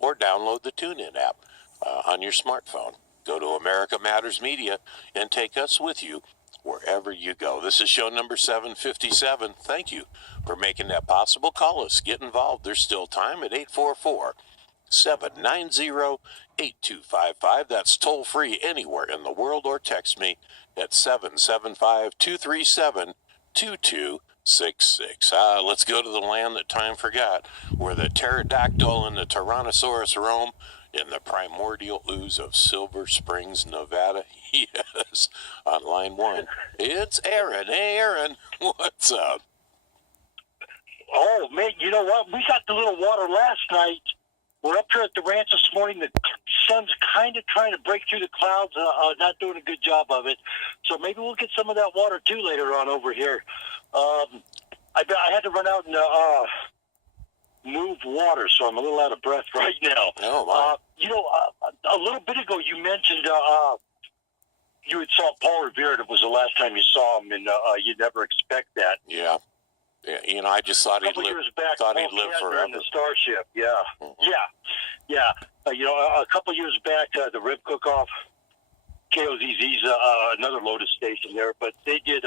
or download the TuneIn app on your smartphone. Go to America Matters Media and take us with you wherever you go. This is show number 757. Thank you for making that possible. Call us. Get involved. There's still time at 844-790-8255. That's toll free anywhere in the world, or text me at 775-237-2266. Let's go to the land that time forgot, where the pterodactyl and the Tyrannosaurus roam in the primordial ooze of Silver Springs, Nevada. Yes, on line one, it's Aaron. Hey, Aaron, what's up? Oh, man, you know what? We got the little water last night. We're up here at the ranch this morning. The sun's kind of trying to break through the clouds, not doing a good job of it. So maybe we'll get some of that water, too, later on over here. I had to run out and move water, so I'm a little out of breath right now. Oh, my. A little bit ago you mentioned you had saw Paul Revere. It was the last time you saw him, and you'd never expect that. Yeah. I just thought he'd live forever. In the Starship, yeah. Mm-hmm. Yeah. A couple years back, the Rib Cook-Off, KOZZ's another Lotus station there, but they did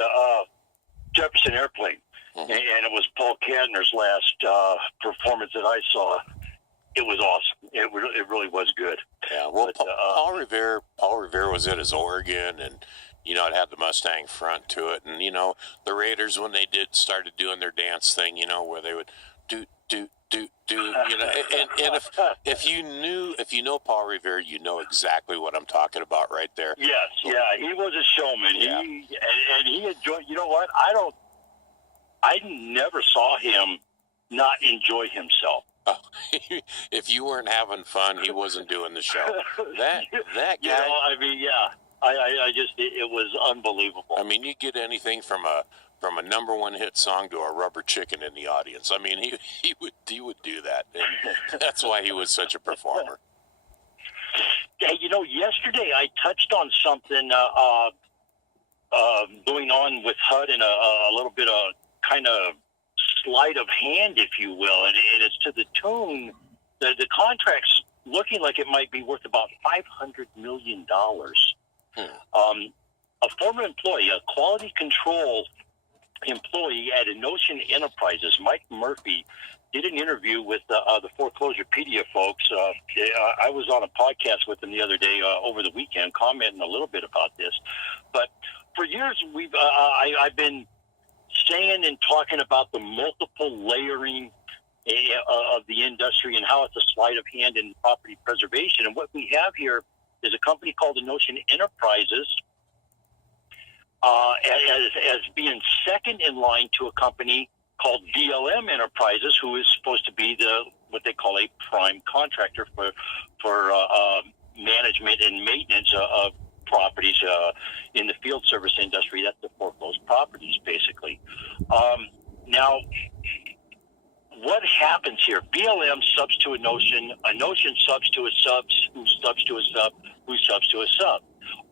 Jefferson Airplane. Mm-hmm. And it was Paul Kantner's last performance that I saw. It was awesome. It really was good. Yeah, well, but, Paul Revere was at his Oregon, and it had the Mustang front to it, and the Raiders, when they started doing their dance thing, where they would do, and if you know Paul Revere, you know exactly what I'm talking about right there. Yes, yeah, he was a showman. Yeah. He enjoyed. You know what? I never saw him not enjoy himself. Oh, if you weren't having fun, he wasn't doing the show. That guy. It was unbelievable. I mean, you get anything from a number one hit song to a rubber chicken in the audience. I mean, he would do that, and that's why he was such a performer. Yeah, yesterday I touched on something going on with HUD and a little bit of kind of sleight of hand, if you will, and it's to the tune that the contract's looking like it might be worth about $500 million. A former employee, a quality control employee at Innotion Enterprises, Mike Murphy, did an interview with the Foreclosurepedia folks. I was on a podcast with them the other day over the weekend, commenting a little bit about this. But for years, I've been saying and talking about the multiple layering of the industry and how it's a sleight of hand in property preservation. And what we have here is a company called Innotion Enterprises as being second in line to a company called Blm Enterprises, who is supposed to be what they call a prime contractor for management and maintenance of properties in the field service industry. That's the foreclosed properties, basically. Now, what happens here? BLM subs to Innotion subs to a sub, who subs to a sub, who subs to a sub.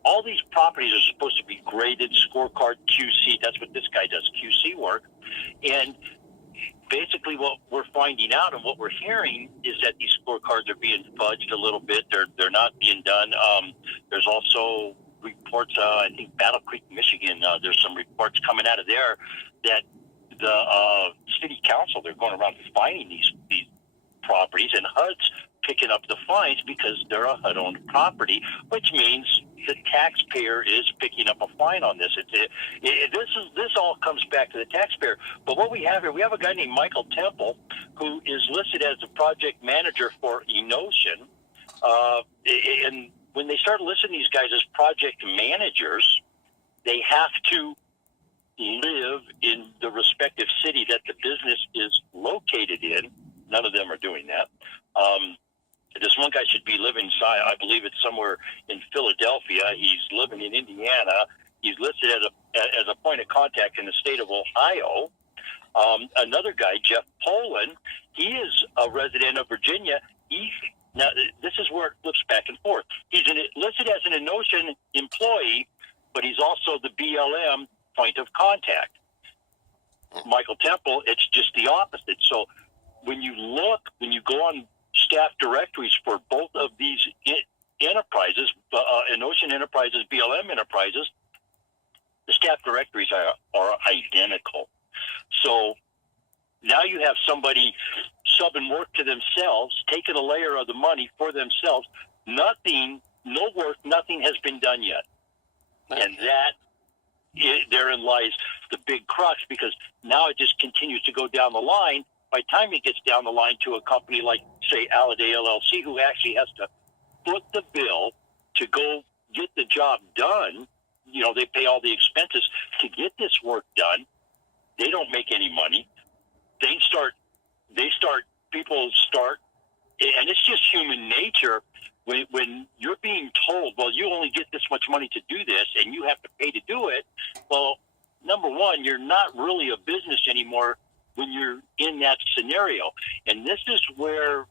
All these properties are supposed to be graded, scorecard, QC. That's what this guy does, QC work. And basically what we're finding out and what we're hearing is that these scorecards are being fudged a little bit. They're not being done. There's also reports, I think Battle Creek, Michigan, there's some reports coming out of there that the city council, they're going around fining these properties, and HUD's picking up the fines because they're a HUD-owned property, which means the taxpayer is picking up a fine on this. This all comes back to the taxpayer. But what we have here, we have a guy named Michael Temple who is listed as the project manager for Innotion. And when they start listing these guys as project managers, they have to live in the respective city that the business is located in. None of them are doing that. This one guy should be living, I believe it's somewhere in Philadelphia. He's living in Indiana. He's listed as a point of contact in the state of Ohio. Another guy, Jeff Poland, he is a resident of Virginia. Now, this is where it flips back and forth. He's listed as an Innotion employee, but he's also the BLM point of contact. Michael Temple, it's just the opposite. So when you go on staff directories for both of these enterprises, Innotion Enterprises, BLM Enterprises. The staff directories are identical. So now you have somebody subbing work to themselves, taking a layer of the money for themselves. Nothing, no work, nothing has been done yet. And therein lies the big crux, because now it just continues to go down the line. By the time it gets down the line to a company like, say, Alliday LLC, who actually has to foot the bill to go get the job done, you know, they pay all the expenses to get this work done. They don't make any money. People start, and it's just human nature. When you're being told, well, you only get this much money to do this, and you have to pay to do it, well, number one, you're not really a business anymore when you're in that scenario. And this is where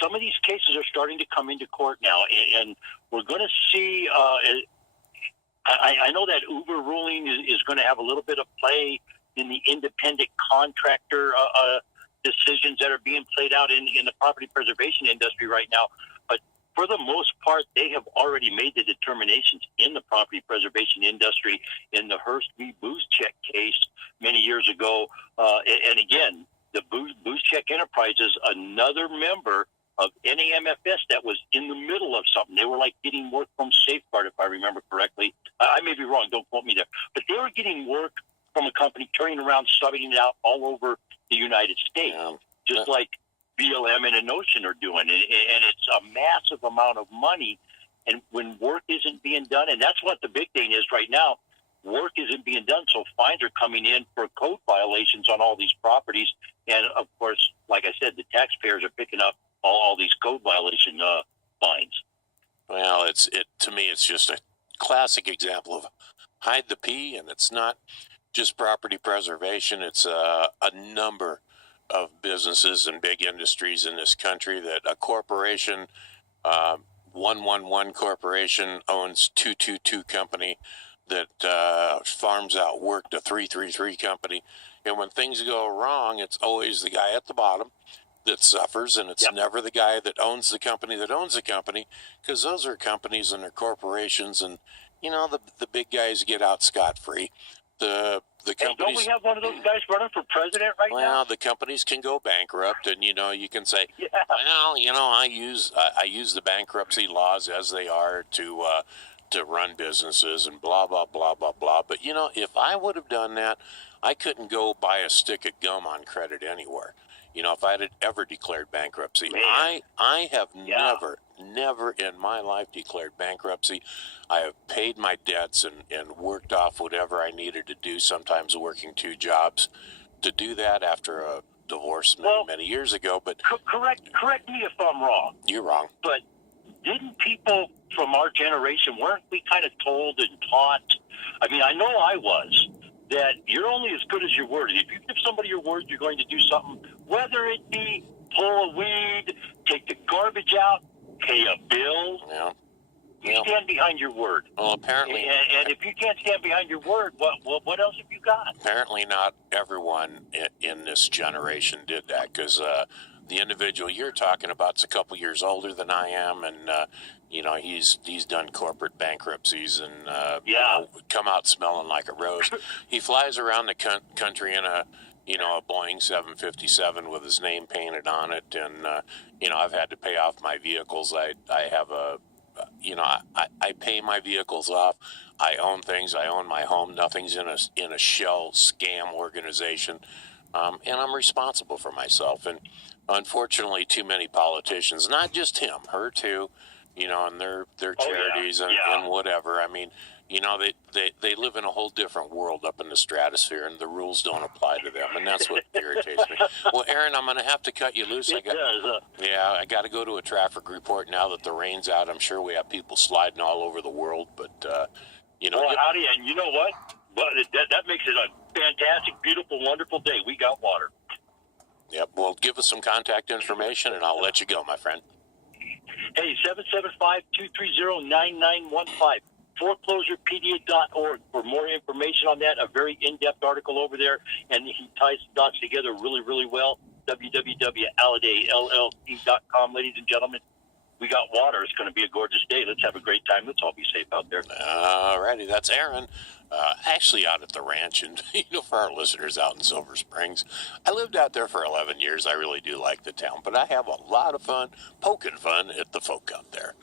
some of these cases are starting to come into court now, and we're going to see, I know that Uber ruling is going to have a little bit of play in the independent contractor decisions that are being played out in the property preservation industry right now. But for the most part, they have already made the determinations in the property preservation industry in the Hearst v. Boozecheck case many years ago. And again, the Boozecheck Enterprises, another member of NAMFS that was in the middle of something. They were like getting work from Safeguard, if I remember correctly. I may be wrong, don't quote me there. But they were getting work from a company, turning around, subbing it out all over the United States, just like BLM and Innotion are doing. And it's a massive amount of money. And when work isn't being done, and that's what the big thing is right now, work isn't being done, so fines are coming in for code violations on all these properties. And, of course, like I said, the taxpayers are picking up all these code violation fines. Well, to me, it's just a classic example of hide the P, and it's not just property preservation. It's a number of businesses and big industries in this country that a corporation, 111 Corporation owns 222 Company that farms out work to 333 Company. And when things go wrong, it's always the guy at the bottom that suffers, and it's never the guy that owns the company that owns the company, because those are companies and they're corporations, and you know the big guys get out scot-free. The companies, don't we have one of those guys running for president right now? Well, the companies can go bankrupt, and you know you can say, well, you know, I use the bankruptcy laws as they are to run businesses and blah blah blah blah blah. But you know, if I would have done that, I couldn't go buy a stick of gum on credit anywhere. You know, if I had ever declared bankruptcy, I have never in my life declared bankruptcy. I have paid my debts and worked off whatever I needed to do, sometimes working 2 jobs to do that after a divorce many years ago. But correct me if I'm wrong. You're wrong. But didn't people from our generation, weren't we kind of told and taught? I mean, I know I was, that you're only as good as your word. If you give somebody your word, you're going to do something, whether it be pull a weed, take the garbage out, pay a bill. Yeah. You stand behind your word. Well, apparently. And if you can't stand behind your word, what else have you got? Apparently not everyone in this generation did that, because the individual you're talking about is a couple years older than I am, and you know, he's done corporate bankruptcies and you know, come out smelling like a rose. He flies around the country in a Boeing 757 with his name painted on it, and you know, I've had to pay off my vehicles. I have I pay my vehicles off. I own things. I own my home. Nothing's in a shell scam organization, and I'm responsible for myself. And unfortunately, too many politicians, not just him, her too, you know, and their charities and whatever. I mean, you know, they live in a whole different world up in the stratosphere, and the rules don't apply to them, and that's what irritates me. Well, Aaron, I'm going to have to cut you loose. I got to go to a traffic report now that the rain's out. I'm sure we have people sliding all over the world, but you know. Well, howdy, and you know what? But that makes it a fantastic, beautiful, wonderful day. We got water. Yep. Well, give us some contact information, and I'll let you go, my friend. Hey, 775-230-9915. foreclosurepedia.org for more information on that. A very in-depth article over there, and he ties the dots together really, really well. www.alladayllc.com, ladies and gentlemen. We got water. It's going to be a gorgeous day. Let's have a great time. Let's all be safe out there. All righty, that's Aaron, actually out at the ranch. And, for our listeners out in Silver Springs, I lived out there for 11 years. I really do like the town, but I have a lot of fun, poking fun at the folk out there.